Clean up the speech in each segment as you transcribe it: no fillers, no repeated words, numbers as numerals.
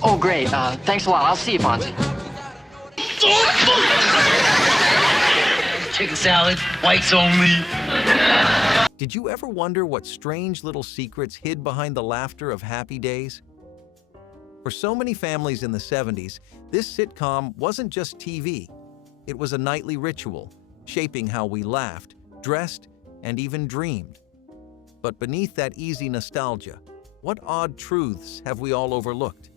Oh, great. Thanks a lot. I'll see you, Fonzie. Chicken salad, whites only. Did you ever wonder what strange little secrets hid behind the laughter of Happy Days? For so many families in the 70s, this sitcom wasn't just TV. It was a nightly ritual, shaping how we laughed, dressed, and even dreamed. But beneath that easy nostalgia, what odd truths have we all overlooked?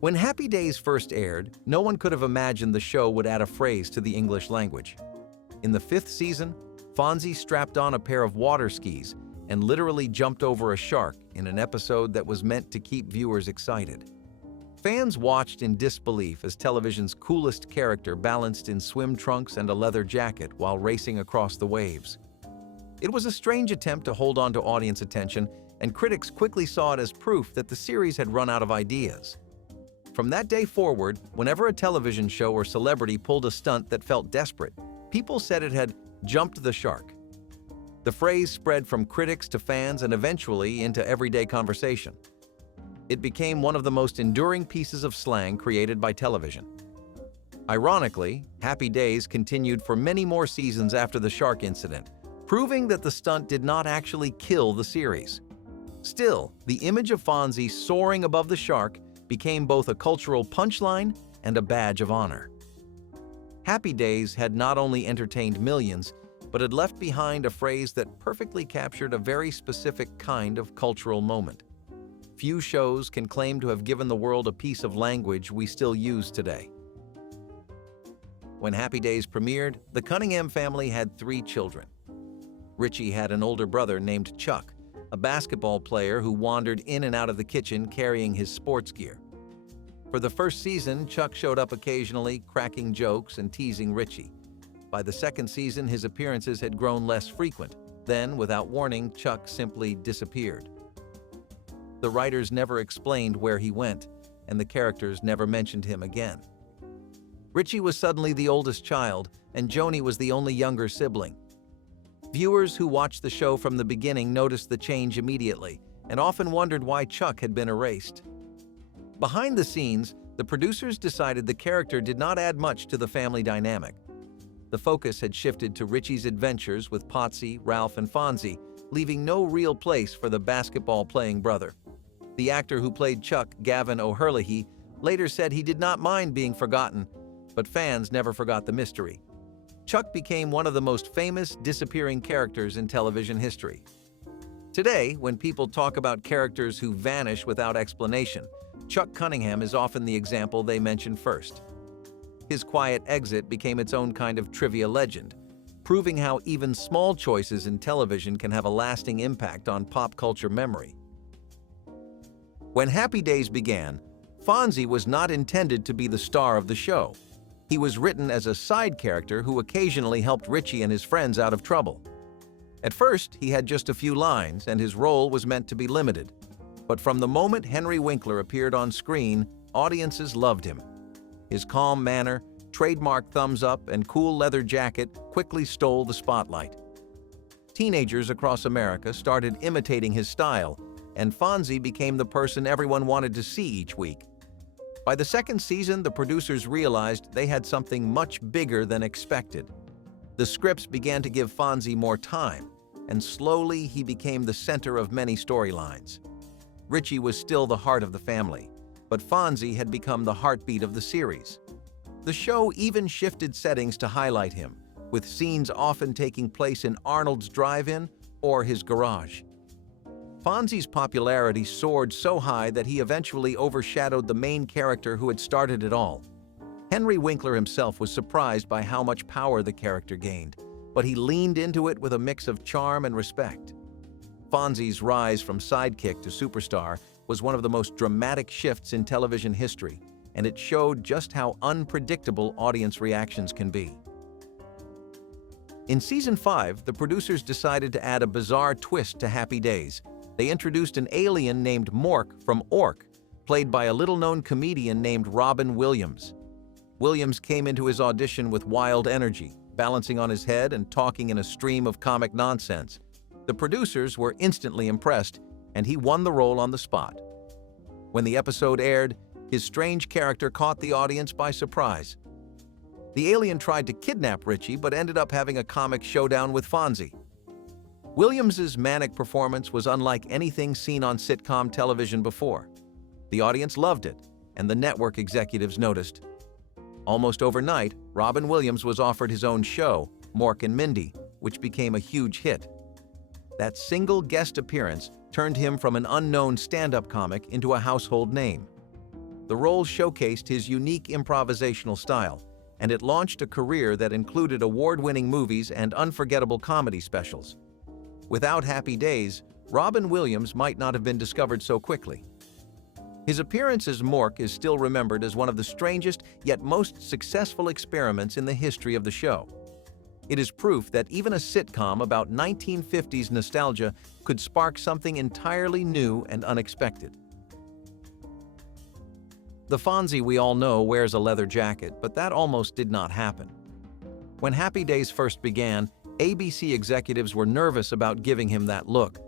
When Happy Days first aired, no one could have imagined the show would add a phrase to the English language. In the 5th season, Fonzie strapped on a pair of water skis and literally jumped over a shark in an episode that was meant to keep viewers excited. Fans watched in disbelief as television's coolest character balanced in swim trunks and a leather jacket while racing across the waves. It was a strange attempt to hold on to audience attention, and critics quickly saw it as proof that the series had run out of ideas. From that day forward, whenever a television show or celebrity pulled a stunt that felt desperate, people said it had jumped the shark. The phrase spread from critics to fans and eventually into everyday conversation. It became one of the most enduring pieces of slang created by television. Ironically, Happy Days continued for many more seasons after the shark incident, proving that the stunt did not actually kill the series. Still, the image of Fonzie soaring above the shark became both a cultural punchline and a badge of honor. Happy Days had not only entertained millions, but had left behind a phrase that perfectly captured a very specific kind of cultural moment. Few shows can claim to have given the world a piece of language we still use today. When Happy Days premiered, the Cunningham family had 3 children. Richie had an older brother named Chuck, a basketball player who wandered in and out of the kitchen carrying his sports gear. For the first season, Chuck showed up occasionally, cracking jokes and teasing Richie. By the 2nd season, his appearances had grown less frequent. Then, without warning, Chuck simply disappeared. The writers never explained where he went, and the characters never mentioned him again. Richie was suddenly the oldest child, and Joni was the only younger sibling. Viewers who watched the show from the beginning noticed the change immediately, and often wondered why Chuck had been erased. Behind the scenes, the producers decided the character did not add much to the family dynamic. The focus had shifted to Richie's adventures with Potsy, Ralph, and Fonzie, leaving no real place for the basketball-playing brother. The actor who played Chuck, Gavin O'Herlihy, later said he did not mind being forgotten, but fans never forgot the mystery. Chuck became one of the most famous disappearing characters in television history. Today, when people talk about characters who vanish without explanation, Chuck Cunningham is often the example they mention first. His quiet exit became its own kind of trivia legend, proving how even small choices in television can have a lasting impact on pop culture memory. When Happy Days began, Fonzie was not intended to be the star of the show. He was written as a side character who occasionally helped Richie and his friends out of trouble. At first, he had just a few lines, and his role was meant to be limited. But from the moment Henry Winkler appeared on screen, audiences loved him. His calm manner, trademark thumbs up, and cool leather jacket quickly stole the spotlight. Teenagers across America started imitating his style, and Fonzie became the person everyone wanted to see each week. By the 2nd season, the producers realized they had something much bigger than expected. The scripts began to give Fonzie more time, and slowly he became the center of many storylines. Richie was still the heart of the family, but Fonzie had become the heartbeat of the series. The show even shifted settings to highlight him, with scenes often taking place in Arnold's drive-in or his garage. Fonzie's popularity soared so high that he eventually overshadowed the main character who had started it all. Henry Winkler himself was surprised by how much power the character gained, but he leaned into it with a mix of charm and respect. Fonzie's rise from sidekick to superstar was one of the most dramatic shifts in television history, and it showed just how unpredictable audience reactions can be. In Season 5, the producers decided to add a bizarre twist to Happy Days. They introduced an alien named Mork from Ork, played by a little-known comedian named Robin Williams. Williams came into his audition with wild energy, balancing on his head and talking in a stream of comic nonsense. The producers were instantly impressed, and he won the role on the spot. When the episode aired, his strange character caught the audience by surprise. The alien tried to kidnap Richie but ended up having a comic showdown with Fonzie. Williams's manic performance was unlike anything seen on sitcom television before. The audience loved it, and the network executives noticed. Almost overnight, Robin Williams was offered his own show, Mork and Mindy, which became a huge hit. That single guest appearance turned him from an unknown stand-up comic into a household name. The role showcased his unique improvisational style, and it launched a career that included award-winning movies and unforgettable comedy specials. Without Happy Days, Robin Williams might not have been discovered so quickly. His appearance as Mork is still remembered as one of the strangest yet most successful experiments in the history of the show. It is proof that even a sitcom about 1950s nostalgia could spark something entirely new and unexpected. The Fonzie we all know wears a leather jacket, but that almost did not happen. When Happy Days first began, ABC executives were nervous about giving him that look.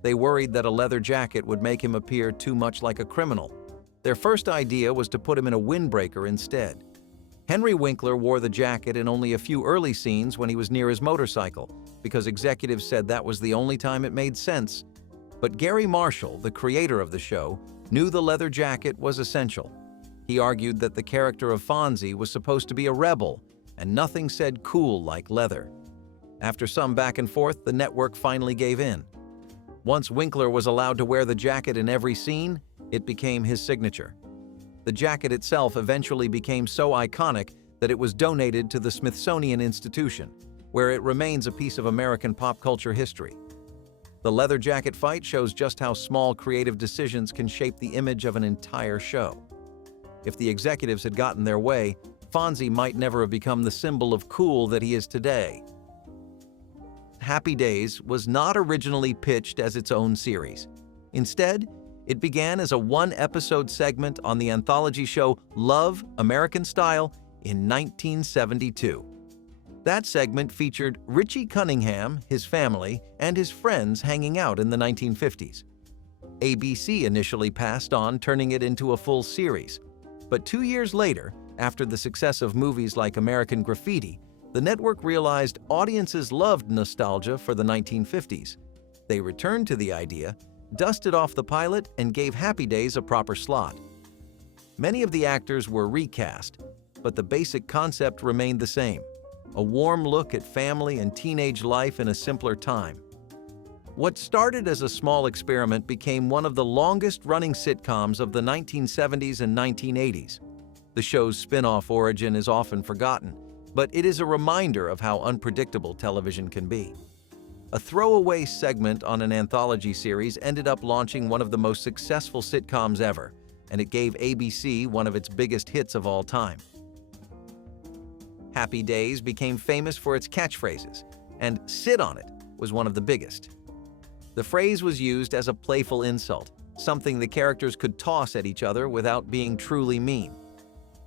They worried that a leather jacket would make him appear too much like a criminal. Their first idea was to put him in a windbreaker instead. Henry Winkler wore the jacket in only a few early scenes when he was near his motorcycle, because executives said that was the only time it made sense. But Gary Marshall, the creator of the show, knew the leather jacket was essential. He argued that the character of Fonzie was supposed to be a rebel, and nothing said cool like leather. After some back and forth, the network finally gave in. Once Winkler was allowed to wear the jacket in every scene, it became his signature. The jacket itself eventually became so iconic that it was donated to the Smithsonian Institution, where it remains a piece of American pop culture history. The leather jacket fight shows just how small creative decisions can shape the image of an entire show. If the executives had gotten their way, Fonzie might never have become the symbol of cool that he is today. Happy Days was not originally pitched as its own series. Instead, it began as a one-episode segment on the anthology show Love, American Style in 1972. That segment featured Richie Cunningham, his family, and his friends hanging out in the 1950s. ABC initially passed on turning it into a full series, but 2 years later, after the success of movies like American Graffiti, the network realized audiences loved nostalgia for the 1950s. They returned to the idea, dusted off the pilot, and gave Happy Days a proper slot. Many of the actors were recast, but the basic concept remained the same: a warm look at family and teenage life in a simpler time. What started as a small experiment became one of the longest-running sitcoms of the 1970s and 1980s. The show's spin-off origin is often forgotten, but it is a reminder of how unpredictable television can be. A throwaway segment on an anthology series ended up launching one of the most successful sitcoms ever, and it gave ABC one of its biggest hits of all time. Happy Days became famous for its catchphrases, and "sit on it" was one of the biggest. The phrase was used as a playful insult, something the characters could toss at each other without being truly mean.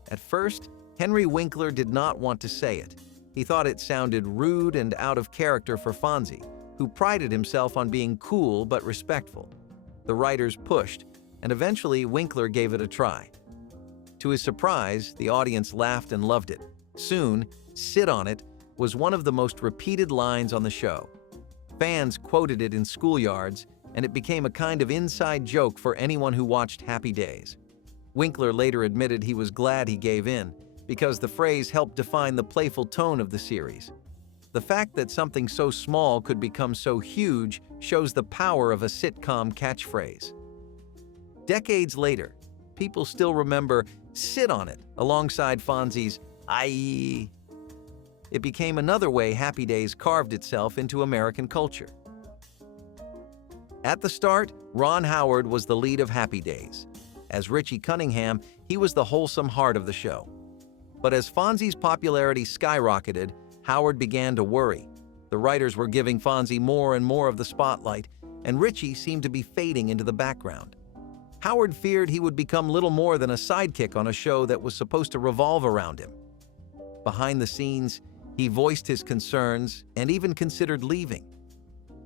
At first, Henry Winkler did not want to say it. He thought it sounded rude and out of character for Fonzie, who prided himself on being cool but respectful. The writers pushed, and eventually Winkler gave it a try. To his surprise, the audience laughed and loved it. Soon, "sit on it" was one of the most repeated lines on the show. Fans quoted it in schoolyards, and it became a kind of inside joke for anyone who watched Happy Days. Winkler later admitted he was glad he gave in, because the phrase helped define the playful tone of the series. The fact that something so small could become so huge shows the power of a sitcom catchphrase. Decades later, people still remember "sit on it" alongside Fonzie's "aye." It became another way Happy Days carved itself into American culture. At the start, Ron Howard was the lead of Happy Days. As Richie Cunningham, he was the wholesome heart of the show. But as Fonzie's popularity skyrocketed, Howard began to worry. The writers were giving Fonzie more and more of the spotlight, and Richie seemed to be fading into the background. Howard feared he would become little more than a sidekick on a show that was supposed to revolve around him. Behind the scenes, he voiced his concerns and even considered leaving.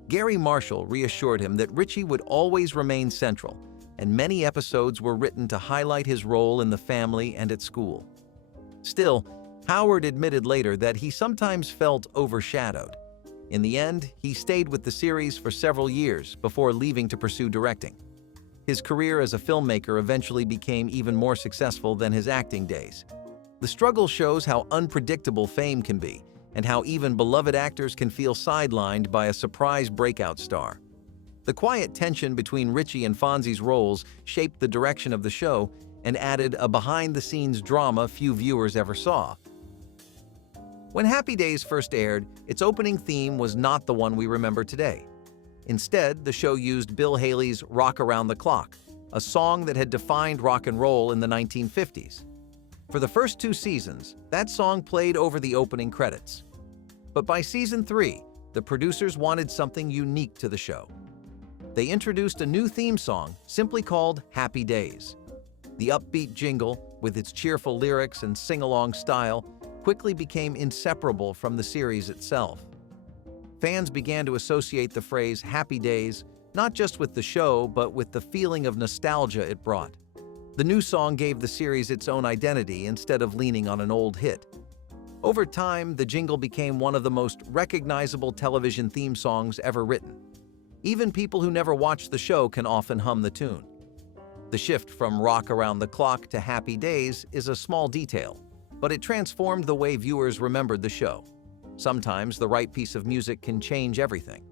Gary Marshall reassured him that Richie would always remain central, and many episodes were written to highlight his role in the family and at school. Still, Howard admitted later that he sometimes felt overshadowed. In the end, he stayed with the series for several years before leaving to pursue directing. His career as a filmmaker eventually became even more successful than his acting days. The struggle shows how unpredictable fame can be, and how even beloved actors can feel sidelined by a surprise breakout star. The quiet tension between Richie and Fonzie's roles shaped the direction of the show and added a behind-the-scenes drama few viewers ever saw. When Happy Days first aired, its opening theme was not the one we remember today. Instead, the show used Bill Haley's "Rock Around the Clock," a song that had defined rock and roll in the 1950s. For the first 2 seasons, that song played over the opening credits. But by season 3, the producers wanted something unique to the show. They introduced a new theme song simply called Happy Days. The upbeat jingle, with its cheerful lyrics and sing-along style, quickly became inseparable from the series itself. Fans began to associate the phrase Happy Days not just with the show, but with the feeling of nostalgia it brought. The new song gave the series its own identity instead of leaning on an old hit. Over time, the jingle became one of the most recognizable television theme songs ever written. Even people who never watched the show can often hum the tune. The shift from Rock Around the Clock to Happy Days is a small detail, but it transformed the way viewers remembered the show. Sometimes the right piece of music can change everything.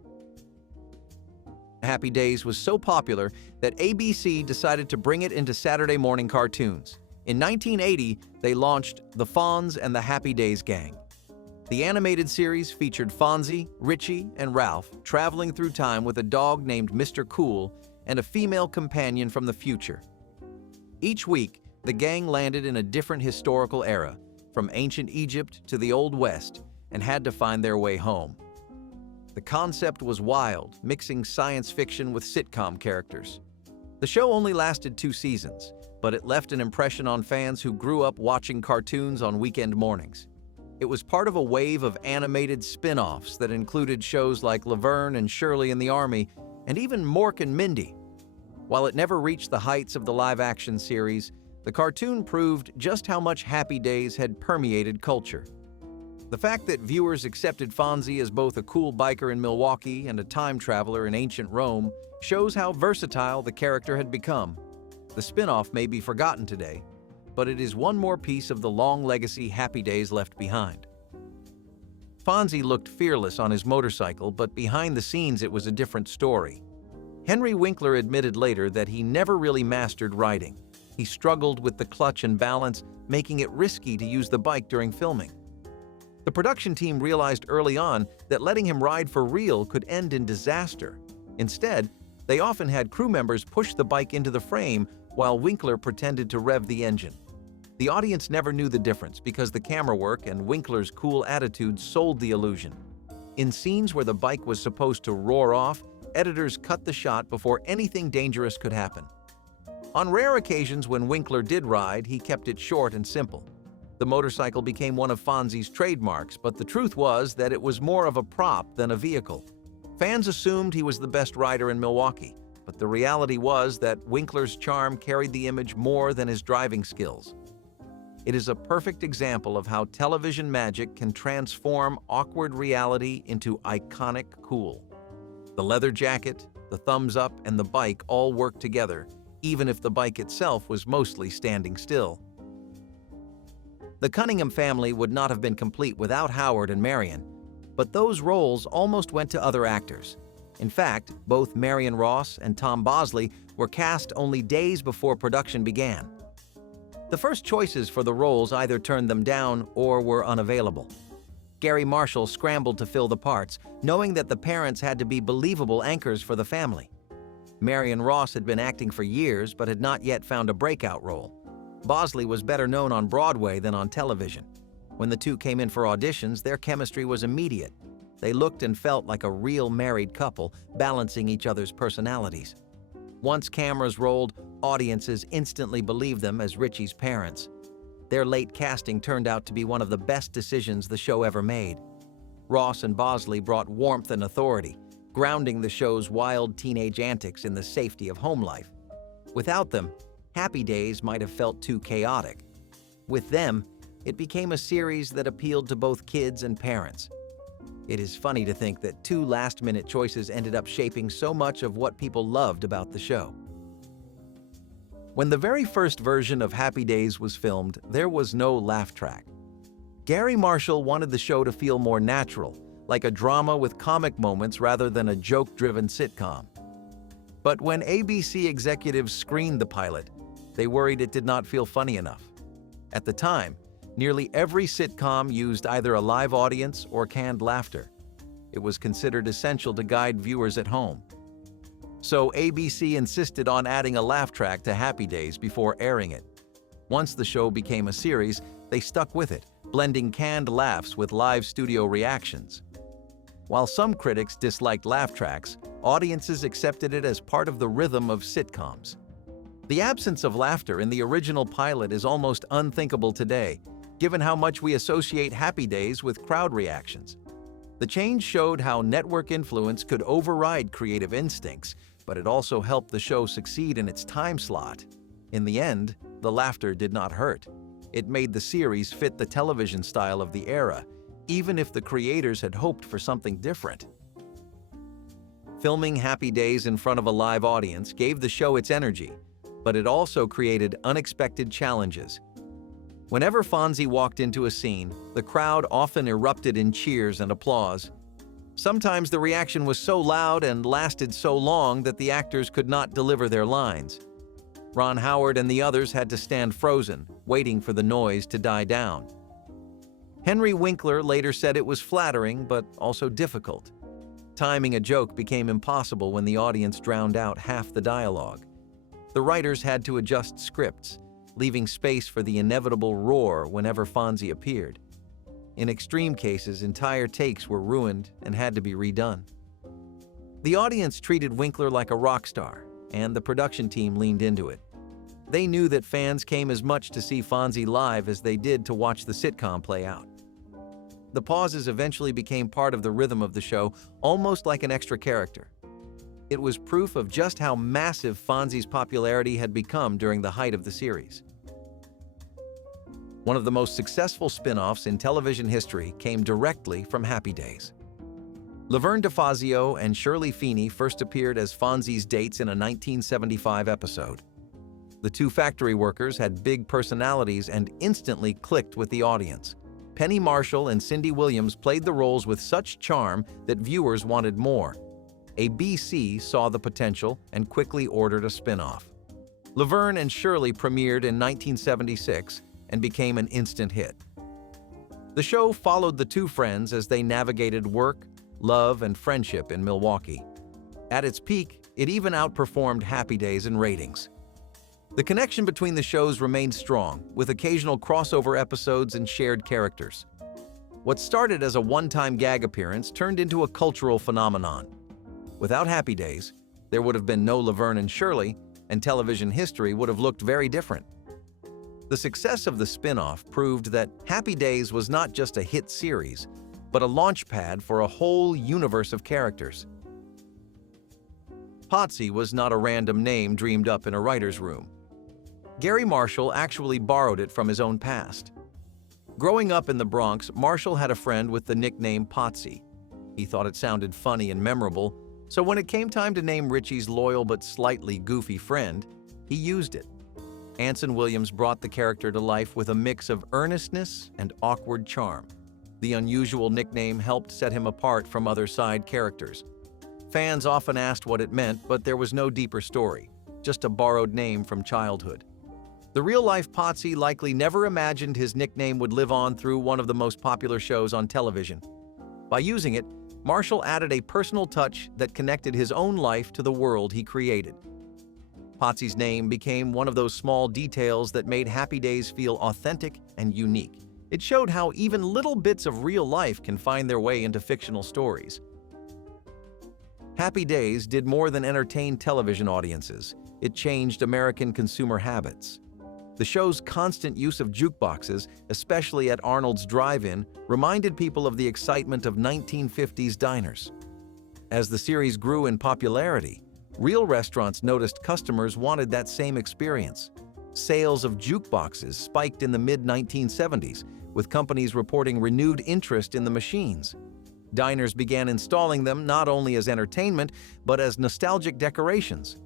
Happy Days was so popular that ABC decided to bring it into Saturday morning cartoons. In 1980, they launched The Fonz and the Happy Days Gang. The animated series featured Fonzie, Richie, and Ralph traveling through time with a dog named Mr. Cool and a female companion from the future. Each week, the gang landed in a different historical era, from ancient Egypt to the Old West, and had to find their way home. The concept was wild, mixing science fiction with sitcom characters. The show only lasted 2 seasons, but it left an impression on fans who grew up watching cartoons on weekend mornings. It was part of a wave of animated spin-offs that included shows like Laverne and Shirley in the Army, and even Mork and Mindy. While it never reached the heights of the live-action series, the cartoon proved just how much Happy Days had permeated culture. The fact that viewers accepted Fonzie as both a cool biker in Milwaukee and a time traveler in ancient Rome shows how versatile the character had become. The spin-off may be forgotten today, but it is one more piece of the long legacy Happy Days left behind. Fonzie looked fearless on his motorcycle, but behind the scenes it was a different story. Henry Winkler admitted later that he never really mastered riding. He struggled with the clutch and balance, making it risky to use the bike during filming. The production team realized early on that letting him ride for real could end in disaster. Instead, they often had crew members push the bike into the frame while Winkler pretended to rev the engine. The audience never knew the difference because the camera work and Winkler's cool attitude sold the illusion. In scenes where the bike was supposed to roar off, editors cut the shot before anything dangerous could happen. On rare occasions when Winkler did ride, he kept it short and simple. The motorcycle became one of Fonzie's trademarks, but the truth was that it was more of a prop than a vehicle. Fans assumed he was the best rider in Milwaukee, but the reality was that Winkler's charm carried the image more than his driving skills. It is a perfect example of how television magic can transform awkward reality into iconic cool. The leather jacket, the thumbs up, and the bike all worked together, even if the bike itself was mostly standing still. The Cunningham family would not have been complete without Howard and Marion, but those roles almost went to other actors. In fact, both Marion Ross and Tom Bosley were cast only days before production began. The first choices for the roles either turned them down or were unavailable. Gary Marshall scrambled to fill the parts, knowing that the parents had to be believable anchors for the family. Marion Ross had been acting for years but had not yet found a breakout role. Bosley was better known on Broadway than on television. When the two came in for auditions, their chemistry was immediate. They looked and felt like a real married couple, balancing each other's personalities. Once cameras rolled, audiences instantly believed them as Richie's parents. Their late casting turned out to be one of the best decisions the show ever made. Ross and Bosley brought warmth and authority, grounding the show's wild teenage antics in the safety of home life. Without them, Happy Days might have felt too chaotic. With them, it became a series that appealed to both kids and parents. It is funny to think that two last-minute choices ended up shaping so much of what people loved about the show. When the very first version of Happy Days was filmed, there was no laugh track. Gary Marshall wanted the show to feel more natural, like a drama with comic moments rather than a joke-driven sitcom. But when ABC executives screened the pilot, they worried it did not feel funny enough. At the time, nearly every sitcom used either a live audience or canned laughter. It was considered essential to guide viewers at home. So ABC insisted on adding a laugh track to Happy Days before airing it. Once the show became a series, they stuck with it, blending canned laughs with live studio reactions. While some critics disliked laugh tracks, audiences accepted it as part of the rhythm of sitcoms. The absence of laughter in the original pilot is almost unthinkable today, given how much we associate Happy Days with crowd reactions. The change showed how network influence could override creative instincts, but it also helped the show succeed in its time slot. In the end, the laughter did not hurt. It made the series fit the television style of the era, even if the creators had hoped for something different. Filming Happy Days in front of a live audience gave the show its energy, but it also created unexpected challenges. Whenever Fonzie walked into a scene, the crowd often erupted in cheers and applause. Sometimes the reaction was so loud and lasted so long that the actors could not deliver their lines. Ron Howard and the others had to stand frozen, waiting for the noise to die down. Henry Winkler later said it was flattering but also difficult. Timing a joke became impossible when the audience drowned out half the dialogue. The writers had to adjust scripts, leaving space for the inevitable roar whenever Fonzie appeared. In extreme cases, entire takes were ruined and had to be redone. The audience treated Winkler like a rock star, and the production team leaned into it. They knew that fans came as much to see Fonzie live as they did to watch the sitcom play out. The pauses eventually became part of the rhythm of the show, almost like an extra character. It was proof of just how massive Fonzie's popularity had become during the height of the series. One of the most successful spin-offs in television history came directly from Happy Days. Laverne DeFazio and Shirley Feeney first appeared as Fonzie's dates in a 1975 episode. The two factory workers had big personalities and instantly clicked with the audience. Penny Marshall and Cindy Williams played the roles with such charm that viewers wanted more. ABC saw the potential and quickly ordered a spin-off. Laverne and Shirley premiered in 1976 and became an instant hit. The show followed the two friends as they navigated work, love, and friendship in Milwaukee. At its peak, it even outperformed Happy Days in ratings. The connection between the shows remained strong, with occasional crossover episodes and shared characters. What started as a one-time gag appearance turned into a cultural phenomenon. Without Happy Days, there would have been no Laverne and Shirley, and television history would have looked very different. The success of the spin-off proved that Happy Days was not just a hit series, but a launchpad for a whole universe of characters. Potsy was not a random name dreamed up in a writer's room. Gary Marshall actually borrowed it from his own past. Growing up in the Bronx, Marshall had a friend with the nickname Potsy. He thought it sounded funny and memorable, so when it came time to name Richie's loyal but slightly goofy friend, he used it. Anson Williams brought the character to life with a mix of earnestness and awkward charm. The unusual nickname helped set him apart from other side characters. Fans often asked what it meant, but there was no deeper story, just a borrowed name from childhood. The real-life Potsy likely never imagined his nickname would live on through one of the most popular shows on television. By using it, Marshall added a personal touch that connected his own life to the world he created. Potsy's name became one of those small details that made Happy Days feel authentic and unique. It showed how even little bits of real life can find their way into fictional stories. Happy Days did more than entertain television audiences. It changed American consumer habits. The show's constant use of jukeboxes, especially at Arnold's Drive-In, reminded people of the excitement of 1950s diners. As the series grew in popularity, Real restaurants noticed customers wanted that same experience. Sales of jukeboxes spiked in the mid-1970s, with companies reporting renewed interest in the machines. Diners began installing them not only as entertainment, but as nostalgic decorations.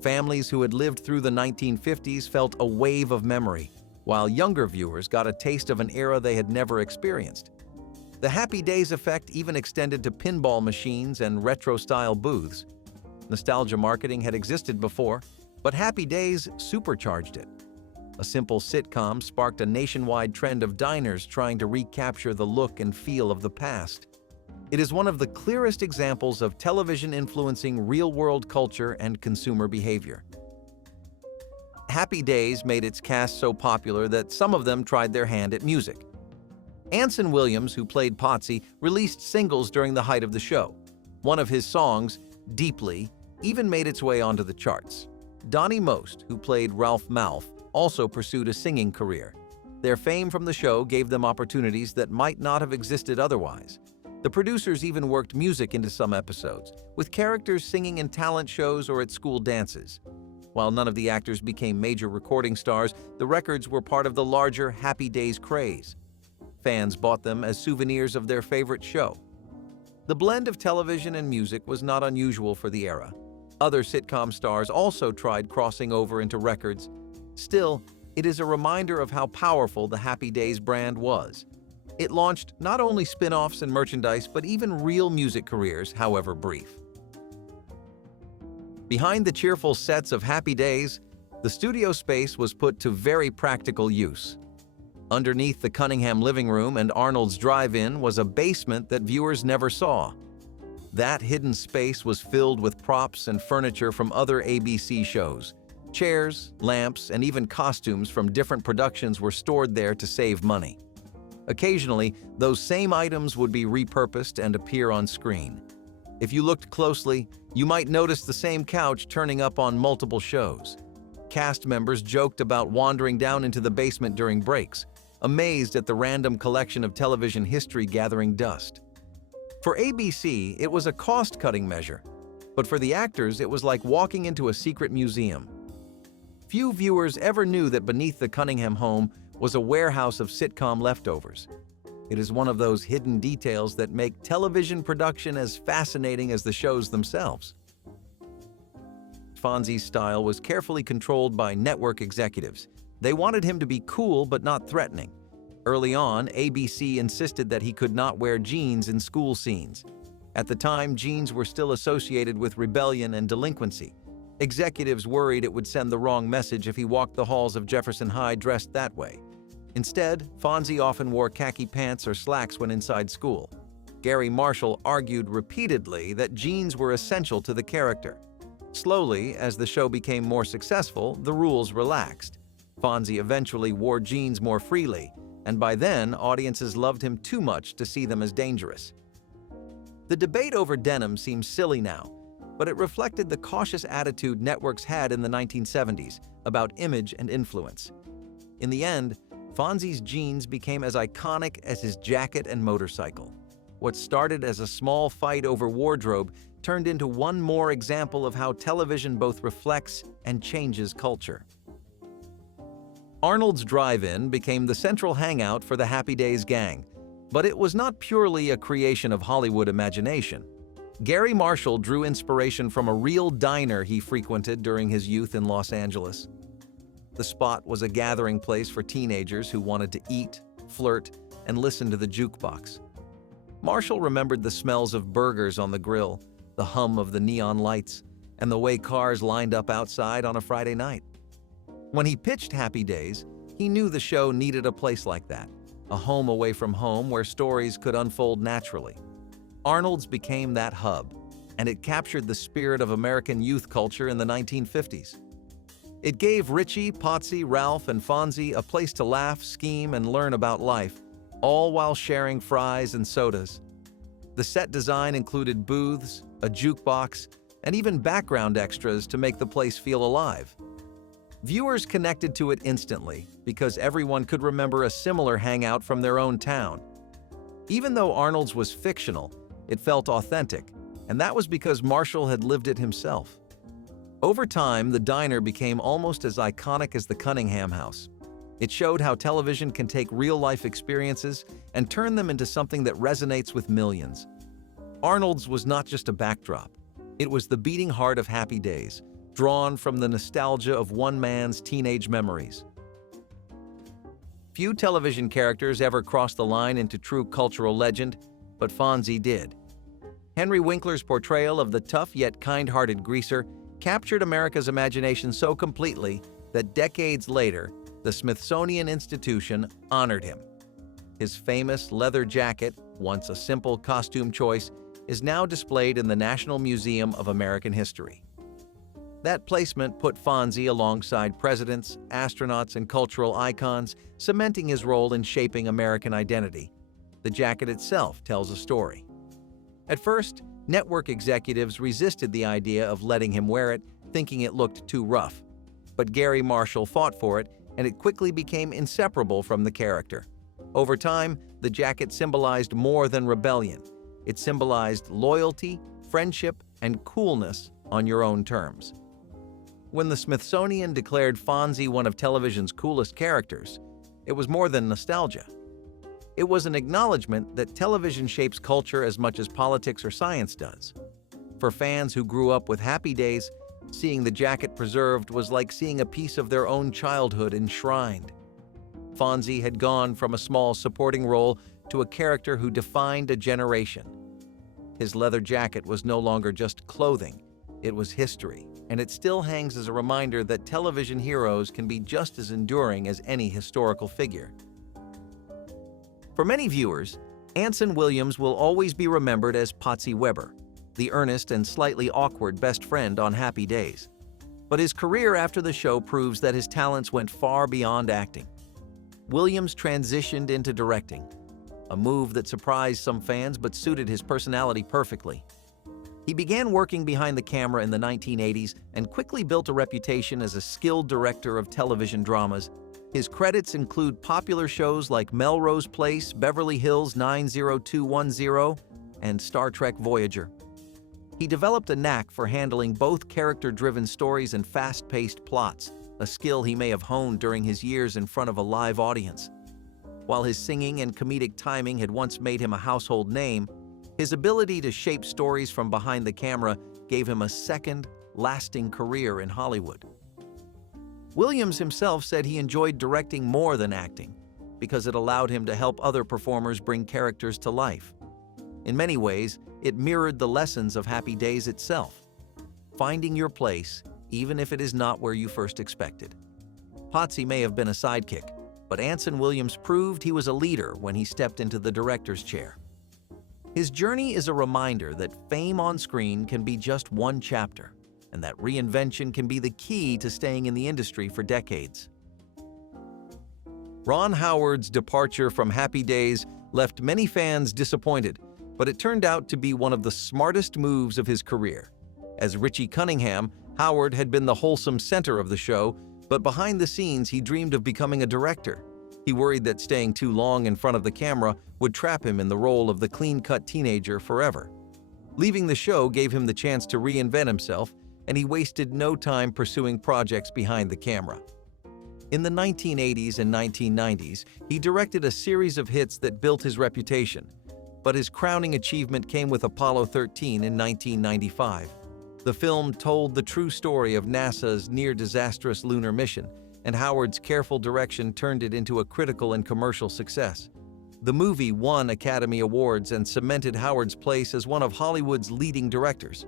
Families who had lived through the 1950s felt a wave of memory, while younger viewers got a taste of an era they had never experienced. The Happy Days effect even extended to pinball machines and retro-style booths. Nostalgia marketing had existed before, but Happy Days supercharged it. A simple sitcom sparked a nationwide trend of diners trying to recapture the look and feel of the past. It is one of the clearest examples of television influencing real-world culture and consumer behavior. Happy Days made its cast so popular that some of them tried their hand at music. Anson Williams, who played Potsy, released singles during the height of the show. One of his songs, Deeply, even made its way onto the charts. Donnie Most, who played Ralph Malph, also pursued a singing career. Their fame from the show gave them opportunities that might not have existed otherwise. The producers even worked music into some episodes, with characters singing in talent shows or at school dances. While none of the actors became major recording stars, the records were part of the larger Happy Days craze. Fans bought them as souvenirs of their favorite show. The blend of television and music was not unusual for the era. Other sitcom stars also tried crossing over into records. Still, it is a reminder of how powerful the Happy Days brand was. It launched not only spin-offs and merchandise, but even real music careers, however brief. Behind the cheerful sets of Happy Days, the studio space was put to very practical use. Underneath the Cunningham living room and Arnold's drive-in was a basement that viewers never saw. That hidden space was filled with props and furniture from other ABC shows. Chairs, lamps, and even costumes from different productions were stored there to save money. Occasionally, those same items would be repurposed and appear on screen. If you looked closely, you might notice the same couch turning up on multiple shows. Cast members joked about wandering down into the basement during breaks, amazed at the random collection of television history gathering dust. For ABC, it was a cost-cutting measure, but for the actors, it was like walking into a secret museum. Few viewers ever knew that beneath the Cunningham home was a warehouse of sitcom leftovers. It is one of those hidden details that make television production as fascinating as the shows themselves. Fonzie's style was carefully controlled by network executives. They wanted him to be cool but not threatening. Early on, ABC insisted that he could not wear jeans in school scenes. At the time, jeans were still associated with rebellion and delinquency. Executives worried it would send the wrong message if he walked the halls of Jefferson High dressed that way. Instead, Fonzie often wore khaki pants or slacks when inside school. Gary Marshall argued repeatedly that jeans were essential to the character. Slowly, as the show became more successful, the rules relaxed. Fonzie eventually wore jeans more freely, and by then, audiences loved him too much to see them as dangerous. The debate over denim seems silly now, but it reflected the cautious attitude networks had in the 1970s about image and influence. In the end, Fonzie's jeans became as iconic as his jacket and motorcycle. What started as a small fight over wardrobe turned into one more example of how television both reflects and changes culture. Arnold's Drive-In became the central hangout for the Happy Days gang, but it was not purely a creation of Hollywood imagination. Gary Marshall drew inspiration from a real diner he frequented during his youth in Los Angeles. The spot was a gathering place for teenagers who wanted to eat, flirt, and listen to the jukebox. Marshall remembered the smells of burgers on the grill, the hum of the neon lights, and the way cars lined up outside on a Friday night. When he pitched Happy Days, he knew the show needed a place like that, a home away from home where stories could unfold naturally. Arnold's became that hub, and it captured the spirit of American youth culture in the 1950s. It gave Richie, Potsy, Ralph, and Fonzie a place to laugh, scheme, and learn about life, all while sharing fries and sodas. The set design included booths, a jukebox, and even background extras to make the place feel alive. Viewers connected to it instantly because everyone could remember a similar hangout from their own town. Even though Arnold's was fictional, it felt authentic, and that was because Marshall had lived it himself. Over time, the diner became almost as iconic as the Cunningham house. It showed how television can take real-life experiences and turn them into something that resonates with millions. Arnold's was not just a backdrop. It was the beating heart of Happy Days, drawn from the nostalgia of one man's teenage memories. Few television characters ever crossed the line into true cultural legend, but Fonzie did. Henry Winkler's portrayal of the tough yet kind-hearted greaser captured America's imagination so completely that decades later, the Smithsonian Institution honored him. His famous leather jacket, once a simple costume choice, is now displayed in the National Museum of American History. That placement put Fonzie alongside presidents, astronauts, and cultural icons, cementing his role in shaping American identity. The jacket itself tells a story. At first, network executives resisted the idea of letting him wear it, thinking it looked too rough. But Gary Marshall fought for it, and it quickly became inseparable from the character. Over time, the jacket symbolized more than rebellion. It symbolized loyalty, friendship, and coolness on your own terms. When the Smithsonian declared Fonzie one of television's coolest characters, it was more than nostalgia. It was an acknowledgement that television shapes culture as much as politics or science does. For fans who grew up with Happy Days, seeing the jacket preserved was like seeing a piece of their own childhood enshrined. Fonzie had gone from a small supporting role to a character who defined a generation. His leather jacket was no longer just clothing, it was history, and it still hangs as a reminder that television heroes can be just as enduring as any historical figure. For many viewers, Anson Williams will always be remembered as Patsy Weber, the earnest and slightly awkward best friend on Happy Days. But his career after the show proves that his talents went far beyond acting. Williams transitioned into directing, a move that surprised some fans but suited his personality perfectly. He began working behind the camera in the 1980s and quickly built a reputation as a skilled director of television dramas. His credits include popular shows like Melrose Place, Beverly Hills 90210, and Star Trek Voyager. He developed a knack for handling both character-driven stories and fast-paced plots, a skill he may have honed during his years in front of a live audience. While his singing and comedic timing had once made him a household name, his ability to shape stories from behind the camera gave him a second, lasting career in Hollywood. Williams himself said he enjoyed directing more than acting because it allowed him to help other performers bring characters to life. In many ways, it mirrored the lessons of Happy Days itself, finding your place even if it is not where you first expected. Patsy may have been a sidekick, but Anson Williams proved he was a leader when he stepped into the director's chair. His journey is a reminder that fame on screen can be just one chapter, and that reinvention can be the key to staying in the industry for decades. Ron Howard's departure from Happy Days left many fans disappointed, but it turned out to be one of the smartest moves of his career. As Richie Cunningham, Howard had been the wholesome center of the show, but behind the scenes he dreamed of becoming a director. He worried that staying too long in front of the camera would trap him in the role of the clean-cut teenager forever. Leaving the show gave him the chance to reinvent himself, and he wasted no time pursuing projects behind the camera. In the 1980s and 1990s, he directed a series of hits that built his reputation, but his crowning achievement came with Apollo 13 in 1995. The film told the true story of NASA's near-disastrous lunar mission, and Howard's careful direction turned it into a critical and commercial success. The movie won Academy Awards and cemented Howard's place as one of Hollywood's leading directors.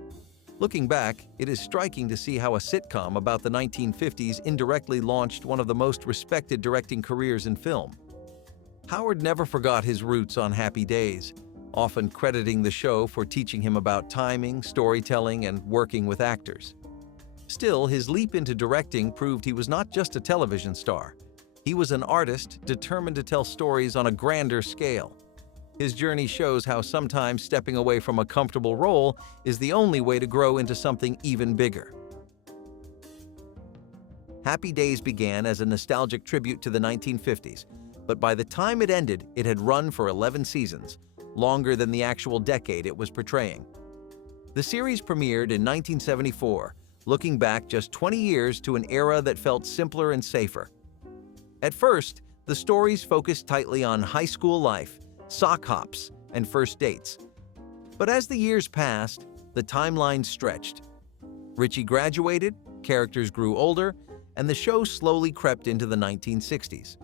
Looking back, it is striking to see how a sitcom about the 1950s indirectly launched one of the most respected directing careers in film. Howard never forgot his roots on Happy Days, often crediting the show for teaching him about timing, storytelling, and working with actors. Still, his leap into directing proved he was not just a television star. He was an artist determined to tell stories on a grander scale. His journey shows how sometimes stepping away from a comfortable role is the only way to grow into something even bigger. Happy Days began as a nostalgic tribute to the 1950s, but by the time it ended, it had run for 11 seasons, longer than the actual decade it was portraying. The series premiered in 1974, looking back just 20 years to an era that felt simpler and safer. At first, the stories focused tightly on high school life, sock hops, and first dates. But as the years passed, the timeline stretched. Richie graduated, characters grew older, and the show slowly crept into the 1960s.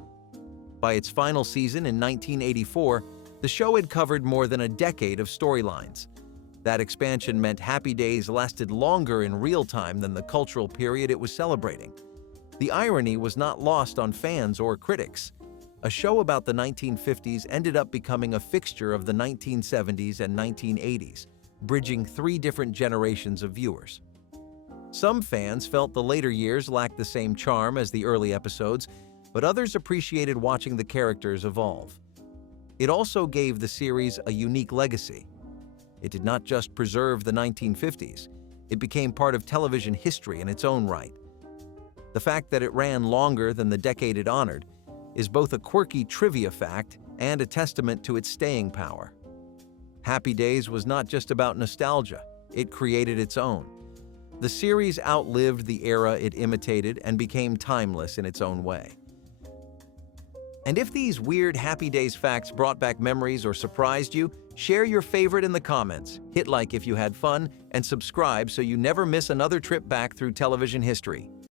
By its final season in 1984, the show had covered more than a decade of storylines. That expansion meant Happy Days lasted longer in real time than the cultural period it was celebrating. The irony was not lost on fans or critics. A show about the 1950s ended up becoming a fixture of the 1970s and 1980s, bridging three different generations of viewers. Some fans felt the later years lacked the same charm as the early episodes, but others appreciated watching the characters evolve. It also gave the series a unique legacy. It did not just preserve the 1950s, it became part of television history in its own right. The fact that it ran longer than the decade it honored is both a quirky trivia fact and a testament to its staying power. Happy Days was not just about nostalgia, it created its own. The series outlived the era it imitated and became timeless in its own way. And if these weird Happy Days facts brought back memories or surprised you, share your favorite in the comments, hit like if you had fun, and subscribe so you never miss another trip back through television history.